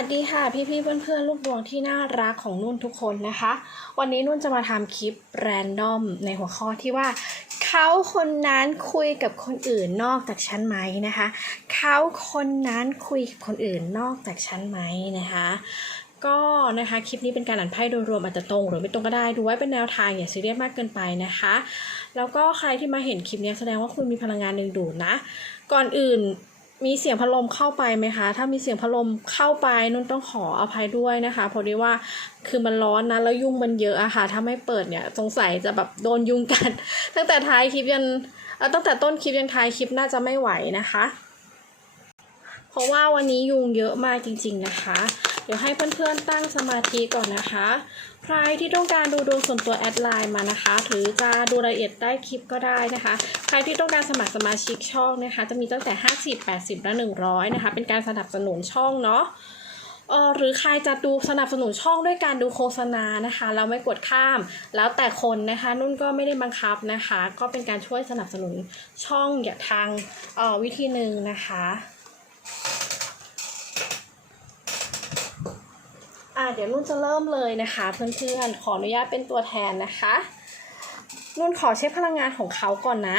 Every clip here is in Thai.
วัสดีค่ะพี่ๆเพื่อนๆลูกดวงที่น่ารักของนุ่นทุกคนนะคะ วันนี้นุ่นจะมาทำคลิปแรนดอมในหัวข้อที่ว่า เขาคนนั้นคุยกับคนอื่นนอกจากฉันไหมนะคะ เขาคนนั้นคุยกับคนอื่นนอกจากฉันไหมนะคะ ก็นะคะคลิปนี้เป็นการอ่านไพ่โดยรวมอาจจะตรง หรือไม่ตรงก็ได้ดูไว้เป็นแนวทางอย่าซีเรียสมากเกินไปนะคะ แล้วก็ใครที่มาเห็นคลิปนี้แสดงว่าคุณมีพลังงานดึงดูดนะ ก่อนอื่น มีเสียงพัดลมเข้าไปไหมคะ ถ้ามีเสียงพัดลมเข้าไปนุ่นต้องขออภัยด้วยนะคะ เพราะดีว่าคือมันร้อนนะแล้วยุงมันเยอะอะค่ะ ถ้าไม่เปิดเนี่ยสงสัยจะแบบโดนยุงกัด ตั้งแต่ท้ายคลิปยันเออตั้งแต่ต้นคลิปยันท้ายคลิปน่าจะไม่ไหวนะคะ เพราะว่าวันนี้ยุงเยอะมากจริง ๆนะคะ ดี๋ยวให้เพื่อนๆตั้งสมาธิก่อนนะคะ ใครที่ต้องการดูดวงส่วนตัวแอดไลน์มานะคะหรือจะดูรายละเอียดใต้คลิปก็ได้นะคะ ใครที่ต้องการสมัครสมาชิกช่องนะคะ จะมีตั้งแต่ 50 80 และ 100 นะคะ เป็นการสนับสนุนช่องเนาะเออหรือใครจะดูสนับสนุนช่องด้วยการดูโฆษณานะคะ เราไม่กดข้าม แล้วแต่คนนะคะนุ่นก็ไม่ได้บังคับนะคะ ก็เป็นการช่วยสนับสนุนช่องอย่างทางเออวิธีหนึ่งนะคะ อะเดี๋ยวนุ่นจะเริ่มเลยนะคะเพื่อนๆขออนุญาตเป็นตัวแทนนะคะ นุ่นขอเช็คพลังงานของเขาก่อนนะ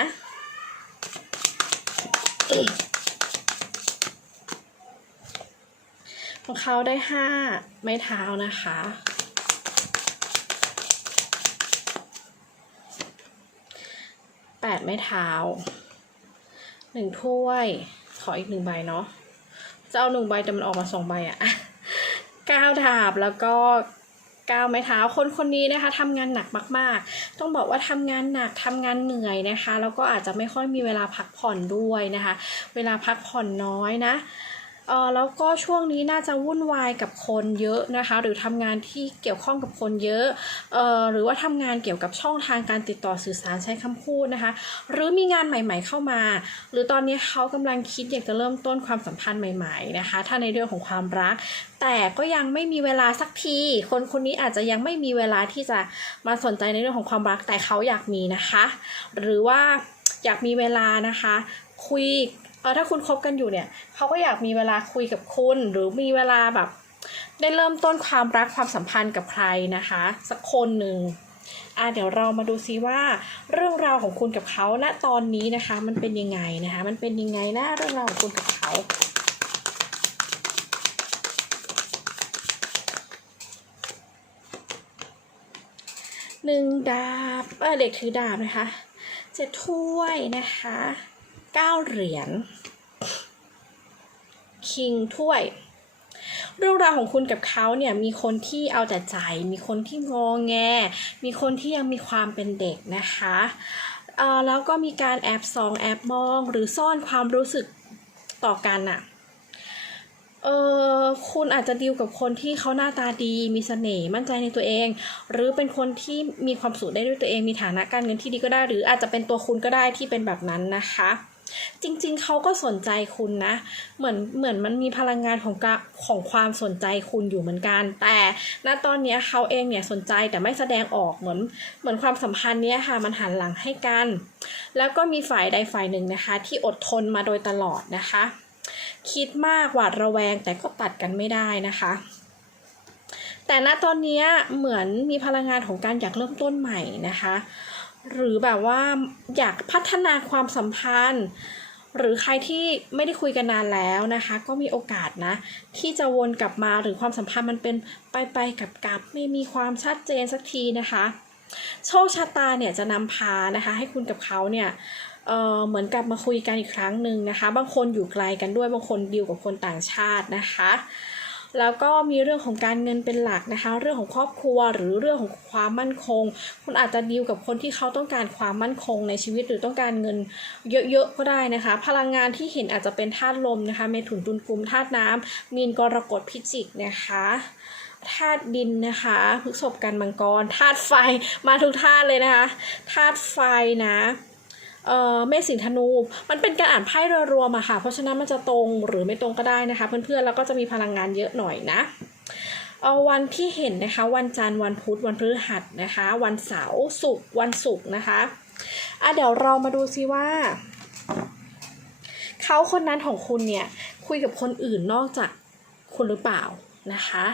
ของเขาได้ห้าไม้เท้านะคะแปดไม้เท้าหนึ่งถ้วย ขออีกหนึ่งใบเนาะจะเอาหนึ่งใบแต่มันออกมาสองใบอะ ก้าวดาบแล้วก็ก้าวไม้เท้าคนคนนี้นะคะทำงานหนักมาก ๆ ต้องบอกว่าทำงานหนักทำงานเหนื่อยนะคะ แล้วก็อาจจะไม่ค่อยมีเวลาพักผ่อนด้วยนะคะ เวลาพักผ่อนน้อยนะ เออแล้วก็ช่วงนี้น่าจะวุ่นวายกับคนเยอะนะคะ หรือทำงานที่เกี่ยวข้องกับคนเยอะเออหรือว่าทำงานเกี่ยวกับช่องทางการติดต่อสื่อสารใช้คำพูดนะคะ หรือมีงานใหม่ ๆ เข้ามา หรือตอนนี้เขากำลังคิดอยากจะเริ่มต้นความสัมพันธ์ใหม่ๆนะคะ ถ้าในเรื่องของความรัก แต่ก็ยังไม่มีเวลาสักที คนคนนี้อาจจะยังไม่มีเวลาที่จะมาสนใจในเรื่องของความรักแต่เขาอยากมีนะคะ หรือว่าอยากมีเวลานะคะ คุย ถ้าคุณคบกันอยู่เนี่ยเขาก็อยากมีเวลาคุยกับคุณ หรือมีเวลาแบบ ได้เริ่มต้นความรักความสัมพันธ์กับใครนะคะ สักคนหนึ่งอะเดี๋ยวเรามาดูซิว่า เรื่องราวของคุณกับเขาณตอนนี้นะคะ มันเป็นยังไงนะคะ มันเป็นยังไงนะเรื่องราวของคุณกับเขาหนึ่งดาบเออเด็กถือดาบนะคะเจ็ดถ้วยนะคะ เก้าเหรียญคิงถ้วย เรื่องราวของคุณกับเขาเนี่ยมีคนที่เอาแต่ใจ มีคนที่งอแง มีคนที่ยังมีความเป็นเด็กนะคะเออแล้วก็มีการแอบส่องแอบมองหรือซ่อนความรู้สึกต่อกันอะเออคุณอาจจะดีลกับคนที่เขาหน้าตาดีมีเสน่ห์มั่นใจในตัวเอง หรือเป็นคนที่มีความสุขได้ด้วยตัวเองมีฐานะการเงินที่ดีก็ได้ หรืออาจจะเป็นตัวคุณก็ได้ที่เป็นแบบนั้นนะคะ จริง ๆเขาก็สนใจคุณนะ เหมือนเหมือนมันมีพลังงานของกของความสนใจคุณอยู่เหมือนกัน แต่ณตอนนี้เขาเองเนี่ยสนใจแต่ไม่แสดงออกเหมือนเหมือนความสัมพันธ์เนี้ยค่ะมันหันหลังให้กัน แล้วก็มีฝ่ายใดฝ่ายหนึ่งนะคะ ที่อดทนมาโดยตลอดนะคะ คิดมากหวาดระแวงแต่ก็ตัดกันไม่ได้นะคะแต่ณตอนนี้เหมือนมีพลังงานของการอยากเริ่มต้นใหม่นะคะ หรือแบบว่าอยากพัฒนาความสัมพันธ์ หรือใครที่ไม่ได้คุยกันนานแล้วนะคะ ก็มีโอกาสนะ ที่จะวนกลับมาหรือความสัมพันธ์มันเป็นไปไปกับกับไม่มีความชัดเจนสักทีนะคะ โชคชะตาเนี่ยจะนำพานะคะ ให้คุณกับเขาเนี่ยเออเหมือนกลับมาคุยกันอีกครั้งหนึ่งนะคะ บางคนอยู่ไกลกันด้วยบางคนดีลกับคนต่างชาตินะคะ แล้วก็มีเรื่องของการเงินเป็นหลักนะคะ เรื่องของครอบครัวหรือเรื่องของความมั่นคง คุณอาจจะดีลกับคนที่เขาต้องการความมั่นคงในชีวิตหรือต้องการเงินเยอะๆก็ได้นะคะ พลังงานที่เห็นอาจจะเป็นธาตุลมนะคะเมถุนตุลกุมธาตุน้ำมีนกรกฎพิจิกนะคะธาตุดินนะคะพฤษภกันมังกรธาตุไฟมาทุกธาตุเลยนะคะธาตุไฟนะ เอ่อเมษสิงธนู มันเป็นการอ่านไพ่โดยรวมอะค่ะ เพราะฉะนั้นมันจะตรงหรือไม่ตรงก็ได้นะคะ เพื่อนๆ แล้วก็จะมีพลังงานเยอะหน่อยนะเอาวันที่เห็นนะคะ วันจันทร์วันพุธวันพฤหัสนะคะ วันเสาร์ศุกร์วันศุกร์นะคะอะเดี๋ยวเรามาดูซิว่าเขาคนนั้นของคุณเนี่ยคุยกับคนอื่นนอกจากคุณหรือเปล่านะคะ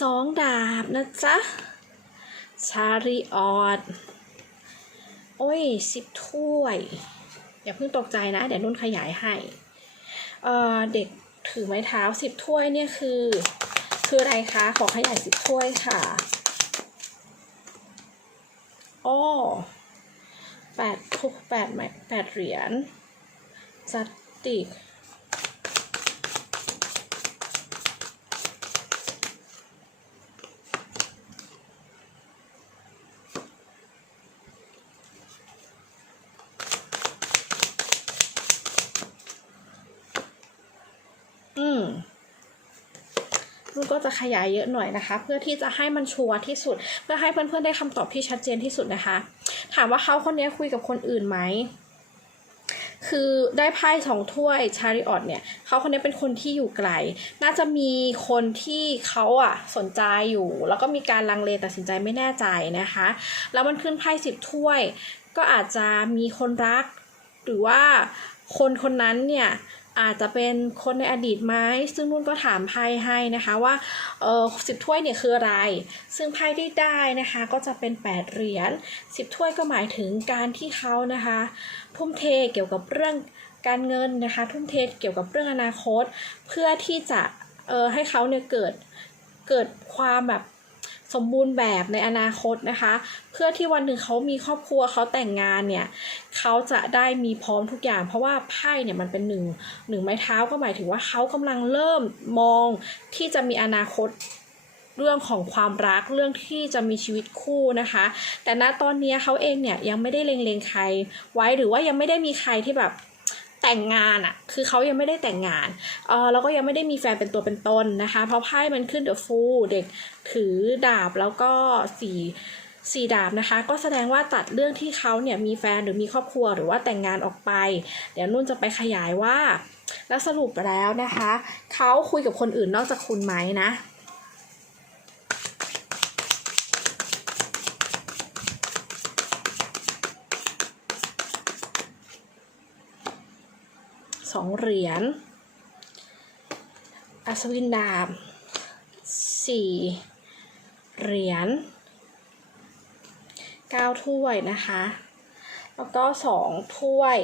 สองดาบนะจ๊ะ ชาริออดโอ้ยสิบถ้วย อย่าเพิ่งตกใจนะ เดี๋ยวนุ่นขยายให้เอ่อเด็กถือไม้เท้าสิบถ้วยเนี่ยคือ คืออะไรคะ ขอขยายสิบถ้วยค่ะอ้อแปดทุกแปดไม้แปดเหรียญจัดติก อืมนุ่น ก็จะขยายเยอะหน่อยนะคะ เพื่อที่จะให้มันชัวร์ที่สุด เพื่อให้เพื่อนๆได้คำตอบที่ชัดเจนที่สุดนะคะ ถามว่าเขาคนนี้คุยกับคนอื่นไหมคือได้ไพ่สองถ้วยชาริออตเนี่ยเขาคนนี้เป็นคนที่อยู่ไกล น่าจะมีคนที่เขาอะสนใจอยู่ แล้วก็มีการลังเลตัดสินใจไม่แน่ใจนะคะ แล้วมันขึ้นไพ่สิบถ้วย ก็อาจจะมีคนรัก หรือว่าคนคนนั้นเนี่ย อาจจะเป็นคนในอดีตไหมซึ่งนุ่นก็ถามไพ่ให้นะคะว่าเออสิบถ้วยเนี่ยคืออะไร ซึ่งไพ่ที่ได้นะคะก็จะเป็น 8 เหรียญสิบถ้วยก็หมายถึงการที่เขานะคะ ทุ่มเทเกี่ยวกับเรื่องการเงินนะคะ ทุ่มเทเกี่ยวกับเรื่องอนาคต เพื่อที่จะเออให้เขาเนี่ยเกิดเกิดความแบบ สมบูรณ์แบบในอนาคตนะคะ เพื่อที่วันหนึ่งเขามีครอบครัวเขาแต่งงานเนี่ยเขาจะได้มีพร้อมทุกอย่าง เพราะว่าไพ่เนี่ยมันเป็นหนึ่งหนึ่งไม้เท้าก็หมายถึงว่าเขากำลังเริ่มมองที่จะมีอนาคตเรื่องของความรักเรื่องที่จะมีชีวิตคู่นะคะ แต่ณตอนนี้เขาเองเนี่ยยังไม่ได้เล็งๆใครไว้หรือว่ายังไม่ได้มีใครที่แบบ แต่งงานอะ่ะ คือเขายังไม่ได้แต่งงานเออแล้วก็ยังไม่ได้มีแฟนเป็นตัวเป็นตนนะคะ เพราะไพ่มันขึ้นเดอะฟูเด็กถือดาบแล้วก็สี่สี่ดาบนะคะ ก็แสดงว่าตัดเรื่องที่เขาเนี่ยมีแฟนหรือมีครอบครัวหรือว่าแต่งงานออกไป เดี๋ยวนุ่นจะไปขยายว่า แล้วสรุปแล้วนะคะ เขาคุยกับคนอื่นนอกจากคุณไหมนะ สองเหรียญ อัศวินดาบสี่เหรียญเก้าถ้วยนะคะ แล้วก็สองถ้วย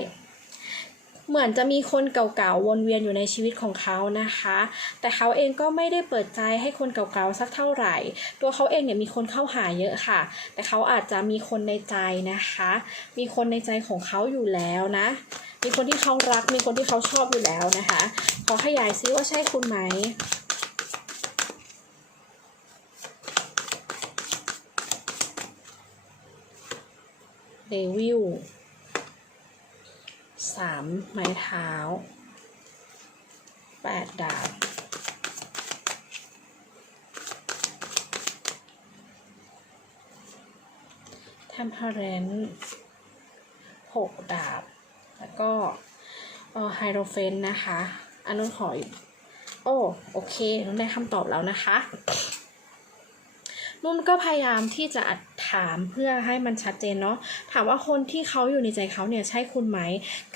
เหมือนจะมีคนเก่าๆวนเวียนอยู่ในชีวิตของเขานะคะ แต่เขาเองก็ไม่ได้เปิดใจให้คนเก่าๆสักเท่าไหร่ ตัวเขาเองเนี่ยมีคนเข้าหาเยอะค่ะ แต่เขาอาจจะมีคนในใจนะคะ มีคนในใจของเขาอยู่แล้วนะ มีคนที่เขารัก มีคนที่เขาชอบอยู่แล้วนะคะ ขอขยายซิว่าใช่คุณไหมเดวิล สามไม้เท้าแปดดาบเทมเพอร์เรนหกดาบ แล้วก็ไฮโดรเฟนนะคะ อันนู้นขออีก โอ้ โอเคนุ่นได้คำตอบแล้วนะคะ นุ่นก็พยายามที่จะถามเพื่อให้มันชัดเจนเนาะถามว่าคนที่เขาอยู่ในใจเขาเนี่ยใช่คุณไหม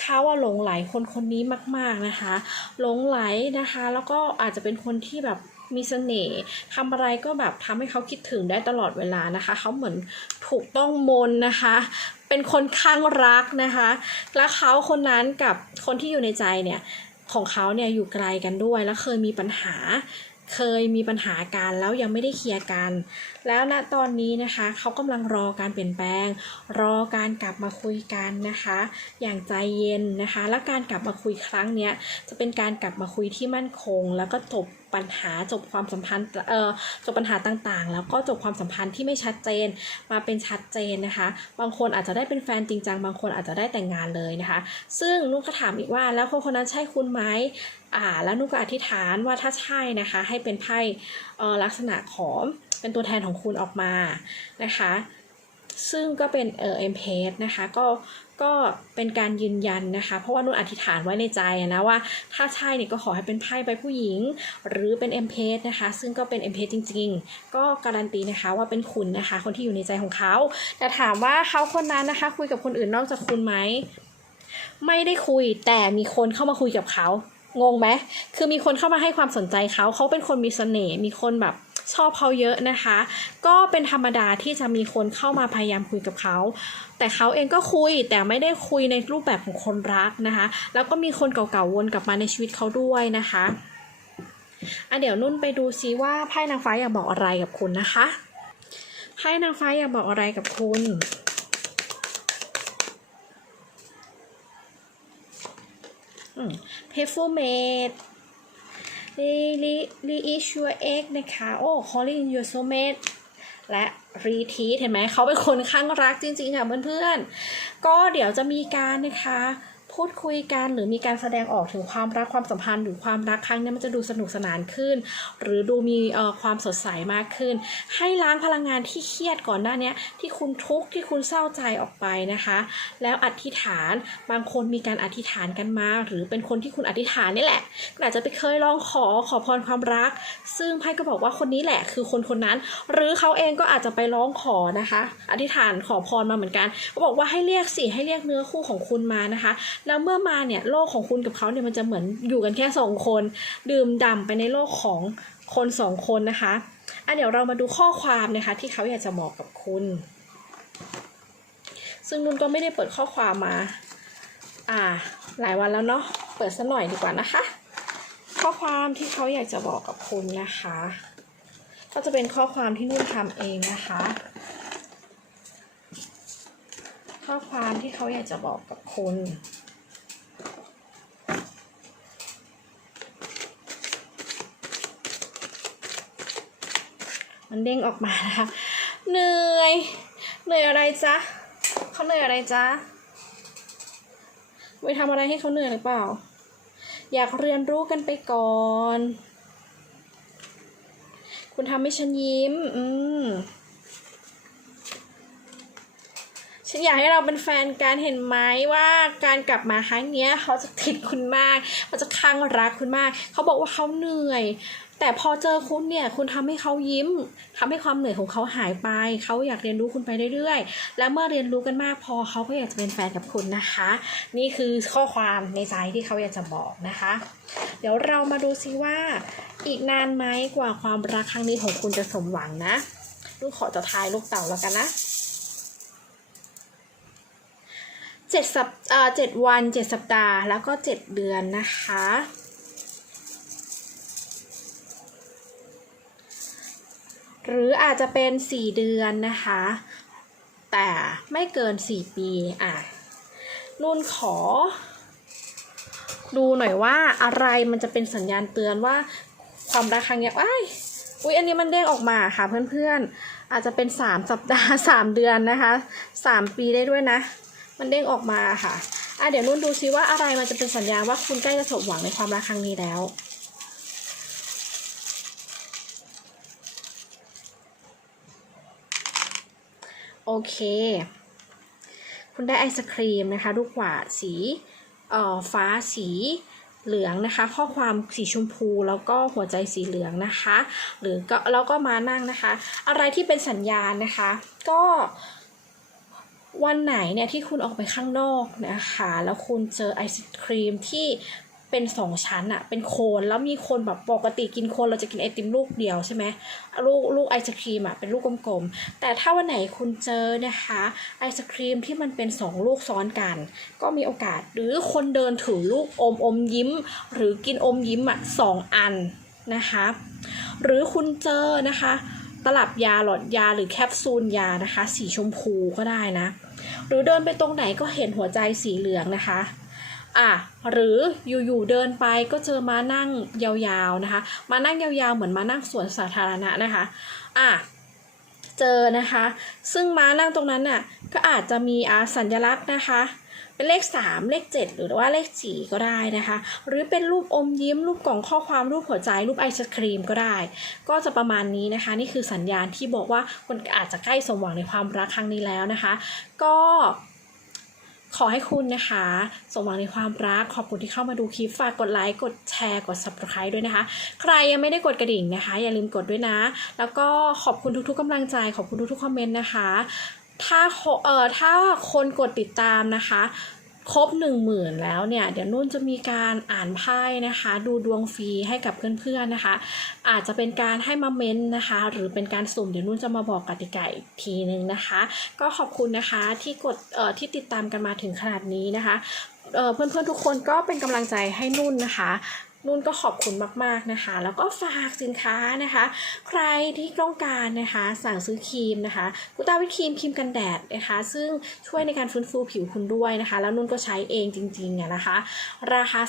เขาว่าหลงไหลคนคนนี้มาก ๆนะคะ หลงไหลนะคะ แล้วก็อาจจะเป็นคนที่แบบมีเสน่ห์ทำอะไรก็แบบทำให้เขาคิดถึงได้ตลอดเวลานะคะ เขาเหมือนถูกต้องมนนะคะ เป็นคนข้างรักนะคะ และเขาคนนั้นกับคนที่อยู่ในใจเนี่ยของเขาเนี่ยอยู่ไกลกันด้วยแล้วเคยมีปัญหา เคยมีปัญหากันแล้วยังไม่ได้เคลียร์กัน แล้วณตอนนี้นะคะเขากำลังรอการเปลี่ยนแปลง รอการกลับมาคุยกันนะคะ อย่างใจเย็นนะคะ และการกลับมาคุยครั้งเนี้ยจะเป็นการกลับมาคุยที่มั่นคง แล้วก็จบปัญหาจบความสัมพันธ์เอ่อจบปัญหาต่างๆ แล้วก็จบความสัมพันธ์ที่ไม่ชัดเจนมาเป็นชัดเจนนะคะ บางคนอาจจะได้เป็นแฟนจริงจังบางคนอาจจะได้แต่งงานเลยนะคะ ซึ่งนุ่นก็ถามอีกว่าแล้วคนคนนั้นใช่คุณไหมอ่า แล้วนุ่นก็อธิษฐานว่าถ้าใช่นะคะ ให้เป็นไพ่ลักษณะของเป็นตัวแทนของคุณออกมานะคะ ซึ่งก็เป็นเออเอ็มเพสนะคะก็ก็เป็นการยืนยันนะคะ เพราะว่านุ่นอธิษฐานไว้ในใจนะว่า ถ้าใช่เนี่ยก็ขอให้เป็นไพ่ใบผู้หญิง หรือเป็นเอ็มเพสนะคะ ซึ่งก็เป็นเอ็มเพสจริง ๆ ก็การันตีนะคะว่าเป็นคุณนะคะ คนที่อยู่ในใจของเขา แต่ถามว่าเขาคนนั้นนะคะ คุยกับคนอื่นนอกจากคุณไหมไม่ได้คุยแต่มีคนเข้ามาคุยกับเขา งงไหมคือมีคนเข้ามาให้ความสนใจเขาเขาเป็นคนมีเสน่ห์มีคนแบบชอบเขาเยอะนะคะ ก็เป็นธรรมดาที่จะมีคนเข้ามาพยายามคุยกับเขา แต่เขาเองก็คุยแต่ไม่ได้คุยในรูปแบบของคนรักนะคะ แล้วก็มีคนเก่าๆวนกลับมาในชีวิตเขาด้วยนะคะอะเดี๋ยวนุ่นไปดูซิว่าไพ่นางฟ้าอยากบอกอะไรกับคุณนะคะไพ่นางฟ้าอยากบอกอะไรกับคุณ เพฟฟูเมดรีรีรีอิชัวเอ็กนะคะ โอ้ calling your soulmate และรีทีเห็นไหมเขาเป็นคนข้างรักจริงๆค่ะเพื่อนๆ ก็เดี๋ยวจะมีการนะคะ พูดคุยกันหรือมีการแสดงออกถึงความรักความสัมพันธ์หรือความรักครั้งนี้มันจะดูสนุกสนานขึ้น หรือดูมีเอ่อความสดใสมากขึ้น ให้ล้างพลังงานที่เครียดก่อนหน้านี้ที่คุณทุกข์ที่คุณเศร้าใจออกไปนะคะ แล้วอธิษฐานบางคนมีการอธิษฐานกันมา หรือเป็นคนที่คุณอธิษฐานนี่แหละก็อาจจะไปเคยลองขอขอพรความรัก ซึ่งไพ่ก็บอกว่าคนนี้แหละ คือคนคนนั้น หรือเขาเองก็อาจจะไปร้องขอนะคะ อธิษฐานขอพรมาเหมือนกัน ก็บอกว่าให้เรียกสิให้เรียกเนื้อคู่ของคุณมานะคะแล้วเมื่อมาเนี่ยโลกของคุณกับเขาเนี่ยมันจะเหมือนอยู่กันแค่สองคน ดื่มด่ำไปในโลกของคนสองคนนะคะอะเดี๋ยวเรามาดูข้อความนะคะ ที่เขาอยากจะบอกกับคุณ ซึ่งนุ่นก็ไม่ได้เปิดข้อความมา อ่า หลายวันแล้วเนาะเปิดสักหน่อยดีกว่านะคะ ข้อความที่เขาอยากจะบอกกับคุณนะคะ ก็จะเป็นข้อความที่นุ่นทำเองนะคะ ข้อความที่เขาอยากจะบอกกับคุณ มันเด้งออกมานะคะเหนื่อยเหนื่อยอะไรจ๊ะเขาเหนื่อยอะไรจ๊ะไปทำอะไรให้เขาเหนื่อยหรือเปล่า อยากเรียนรู้กันไปก่อน คุณทำให้ฉันยิ้ม อืมฉันอยากให้เราเป็นแฟนกันเห็นไหมว่าการกลับมาครั้งนี้เขาจะติดคุณมากเขาจะคลั่งรักคุณมาก เขาบอกว่าเขาเหนื่อย แต่พอเจอคุณเนี่ยคุณทำให้เขายิ้มทำให้ความเหนื่อยของเขาหายไป เขาอยากเรียนรู้คุณไปเรื่อยๆ แล้วเมื่อเรียนรู้กันมากพอเขาก็อยากจะเป็นแฟนกับคุณนะคะ นี่คือข้อความในใจที่เขาอยากจะบอกนะคะ เดี๋ยวเรามาดูซิว่า อีกนานไหมกว่าความรักครั้งนี้ของคุณจะสมหวังนะลูกขอจะทายลูกเต่าแล้วกันนะเจ็ดสัปเอ่อเจ็ดวันเจ็ดสัปดาห์แล้วก็เจ็ดเดือนนะคะ หรืออาจจะเป็นสี่เดือนนะคะ แต่ไม่เกินสี่ปีอะนุ่นขอ ดูหน่อยว่าอะไรมันจะเป็นสัญญาณเตือนว่าความรักครั้งนี้ยอ้ายอุ๊ยอันนี้มันเด้งออกมาค่ะเพื่อนๆ อาจจะเป็นสามสัปดาห์สามเดือนนะคะสามปีได้ด้วยนะ มันเด้งออกมาค่ะอะเดี๋ยวนุ่นดูซิว่าอะไรมันจะเป็นสัญญาณว่าคุณใกล้จะสมหวังในความรักครั้งนี้แล้ว เค คุณได้ไอศครีมนะคะลูกหวาดสีเอ่อฟ้าสีเหลืองนะคะ ข้อความสีชมพูแล้วก็หัวใจสีเหลืองนะคะ หรือก็แล้วก็มานั่งนะคะ อะไรที่เป็นสัญญาณนะคะ ก็วันไหนเนี่ยที่คุณออกไปข้างนอกนะคะ แล้วคุณเจอไอศครีมที่ เป็นสองชั้นอะเป็นโคนแล้วมีคนแบบปกติกินโคนเราจะกินไอติมลูกเดียวใช่ไหมลูกลูกไอศครีมอะเป็นลูกกลมๆ แต่ถ้าวันไหนคุณเจอนะคะไอศครีมที่มันเป็นสองลูกซ้อนกัน ก็มีโอกาสหรือคนเดินถือลูกอมอมยิ้ม หรือกินอมยิ้มอะสองอันนะคะหรือคุณเจอนะคะตลับยาหลอดยาหรือแคปซูลยานะคะ สีชมพูก็ได้นะ หรือเดินไปตรงไหนก็เห็นหัวใจสีเหลืองนะคะ อะหรืออยู่ๆเดินไปก็เจอมานั่งยาวๆนะคะ มานั่งยาวๆเหมือนมานั่งสวนสาธารณะนะคะอะเจอนะคะ ซึ่งม้านั่งตรงนั้นน่ะก็อาจจะมีอาสัญลักษณ์นะคะ เป็นเลข 3 เลข 7 หรือว่าเลข4ก็ได้นะคะ หรือเป็นรูปอมยิ้ม รูปกล่องข้อความรูปหัวใจ รูปไอศครีมก็ได้ ก็จะประมาณนี้นะคะ นี่คือสัญญาณที่บอกว่าคนอาจจะใกล้สมหวังในความรักครั้งนี้แล้วนะคะ ก็ ขอให้คุณนะคะสมหวังในความรัก ขอบคุณที่เข้ามาดูคลิปฝากกดไลค์กดแชร์กด subscribe ด้วยนะคะ ใครยังไม่ได้กดกระดิ่งนะคะ อย่าลืมกดด้วยนะ แล้วก็ขอบคุณทุกๆกำลังใจ ขอบคุณทุกๆคอมเมนต์นะคะ ถ้าเอ่อถ้าคนกดติดตามนะคะ ครบหนึ่งหมื่นแล้วเนี่ยเดี๋ยวนุ่นจะมีการอ่านไพ่นะคะ ดูดวงฟรีให้กับเพื่อนๆนะคะ อาจจะเป็นการให้มาเม้นต์นะคะ หรือเป็นการสุ่มเดี๋ยวนุ่นจะมาบอกกติกาอีกทีนึงนะคะ ก็ขอบคุณนะคะที่กดเอ่อที่ติดตามกันมาถึงขนาดนี้นะคะเอ่อเพื่อนๆทุกคนก็เป็นกำลังใจให้นุ่นนะคะ นุ่นก็ขอบคุณมากๆนะคะ แล้วก็ฝากสินค้านะคะ ใครที่ต้องการนะคะ สั่งซื้อครีมนะคะกูต้าวิทครีมครีมกันแดดนะคะ ซึ่งช่วยในการฟื้นฟูผิวคุณด้วยนะคะ แล้วนุ่นก็ใช้เองจริงๆอะนะคะ ราคา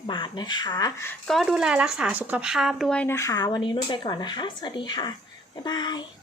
290 บาทนะคะ ก็ดูแลรักษาสุขภาพด้วยนะคะ วันนี้นุ่นไปก่อนนะคะ สวัสดีค่ะ บ๊ายบาย